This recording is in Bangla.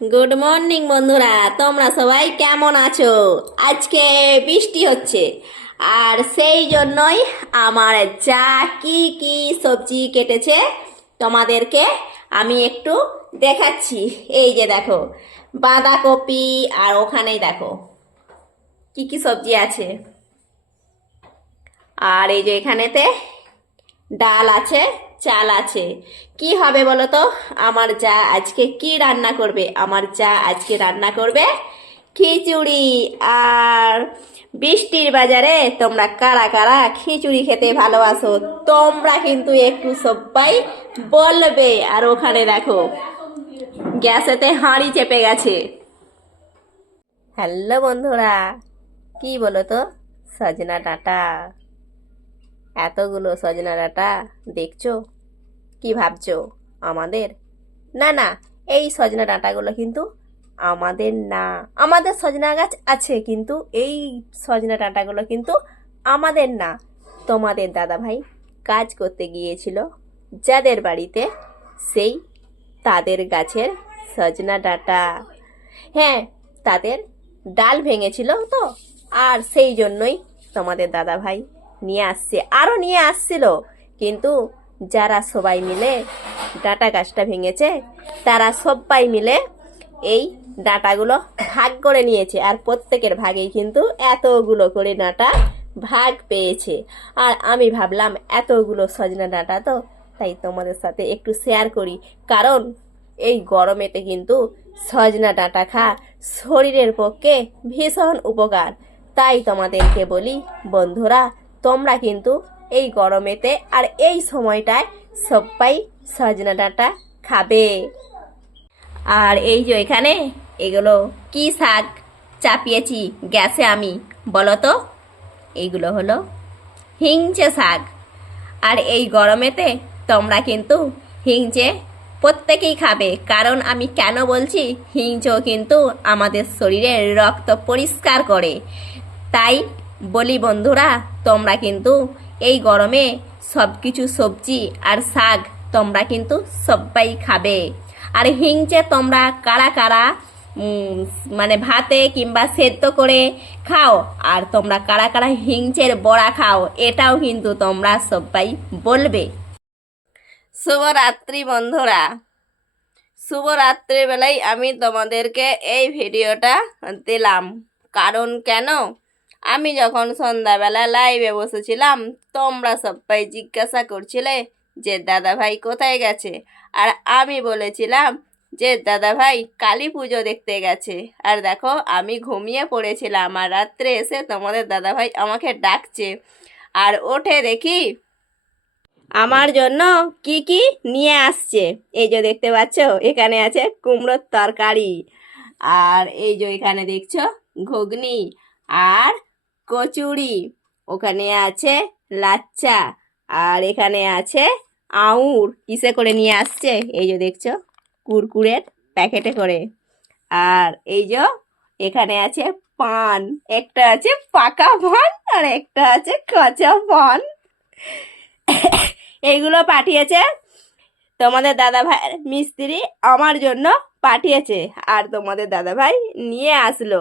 গুড মর্নিং বন্ধুরা, তোমরা সবাই কেমন আছো? আজকে বৃষ্টি হচ্ছে, আর সেই জন্যই আমার যা কি কি সবজি কেটেছে তোমাদেরকে আমি একটু দেখাচ্ছি। এই যে দেখো, বাঁধাকপি, আর ওখানেই দেখো কি কি সবজি আছে। আর এই যে এখানেতে ডাল আছে, চাল আছে। কি হবে বলো তো? আমার যা আজকে কি রান্না করবে? আমার যা আজকে রান্না করবে খিচুড়ি। আর বৃষ্টির বাজারে তোমরা কারা কারা খিচুড়ি খেতে ভালোবাসো তোমরা কিন্তু একটু সবাই বলবে। আর ওখানে দেখো গ্যাসেতে হাঁড়ি চেপে গেছে। হ্যালো বন্ধুরা, কি বলো তো? সজনা ডাঁটা, এতগুলো সজনা ডাঁটা দেখছো? কি ভাবছো আমাদের? না না, এই সজনা ডাঁটাগুলো কিন্তু আমাদের না। আমাদের সজনা গাছ আছে, কিন্তু এই সজনা ডাঁটাগুলো কিন্তু আমাদের না। তোমাদের দাদা ভাই কাজ করতে গিয়েছিল যাদের বাড়িতে, সেই তাদের গাছের সজনা ডাঁটা। হ্যাঁ, তাদের ডাল ভেঙেছিল তো, আর সেই জন্যই তোমাদের দাদা ভাই নিয়ে আসছে, আরও নিয়ে আসছিল। কিন্তু যারা সবাই মিলে ডাঁটা গাছটা ভেঙেছে, তারা সবাই মিলে এই ডাঁটাগুলো ভাগ করে নিয়েছে, আর প্রত্যেকের ভাগেই কিন্তু এতগুলো করে ডাঁটা ভাগ পেয়েছে। আর আমি ভাবলাম এতগুলো সজনা ডাঁটা তো, তাই তোমাদের সাথে একটু শেয়ার করি। কারণ এই গরমেতে কিন্তু সজনা ডাঁটা শরীরের পক্ষে ভীষণ উপকার। তাই তোমাদেরকে বলি বন্ধুরা, তোমরা কিন্তু এই গরমেতে আর এই সময়টায় সবাই সজনা ডাঁটা খাবে। আর এই যে এখানে এগুলো কি শাক চাপিয়েছি গ্যাসে আমি, বলো তো? এইগুলো হলো হিংচে শাক। আর এই গরমেতে তোমরা কিন্তু হিংচে প্রত্যেকেই খাবে। কারণ আমি কেন বলছি, হিংচেও কিন্তু আমাদের শরীরের রক্ত পরিষ্কার করে। তাই বলি বন্ধুরা, তোমরা কিন্তু এই গরমে সব কিছু সবজি আর শাক তোমরা কিন্তু সবাই খাবে। আর হিংচে তোমরা কারা কারা মানে ভাতে কিংবা সেদ্ধ করে খাও, আর তোমরা কারা কারা হিংচের বড়া খাও, এটাও কিন্তু তোমরা সবাই বলবে। শুভরাত্রি বন্ধুরা, শুভরাত্রির বেলায় আমি তোমাদেরকে এই ভিডিওটা দিলাম। কারণ কেন, আমি যখন সন্ধ্যাবেলা লাইভে বসেছিলাম, তোমরা সবাই জিজ্ঞাসা করছিলে যে দাদা ভাই কোথায় গেছে। আর আমি বলেছিলাম যে দাদা ভাই কালী পুজো দেখতে গেছে। আর দেখো, আমি ঘুমিয়ে পড়েছিলাম, আর রাত্রে এসে তোমাদের দাদা ভাই আমাকে ডাকছে। আর ওঠে দেখি আমার জন্য কি কি নিয়ে আসছে। এই যে দেখতে পাচ্ছ, এখানে আছে কুমড়োর তরকারি, আর এই যে এখানে দেখছো ঘুগনি আর কচুরি, ওখানে আছে লাচ্চা, আর এখানে আছে আউর কিসে করে নিয়ে আসছে, এই যে দেখছো কুরকুরের প্যাকেটে করে। আর এই যে এখানে আছে পান, একটা আছে পাকা পান আর একটা আছে কাঁচা পান। এইগুলো পাঠিয়েছে তোমাদের দাদা ভাইয়ের মিস্ত্রি, আমার জন্য পাঠিয়েছে। আর তোমাদের দাদা ভাই নিয়ে আসলো।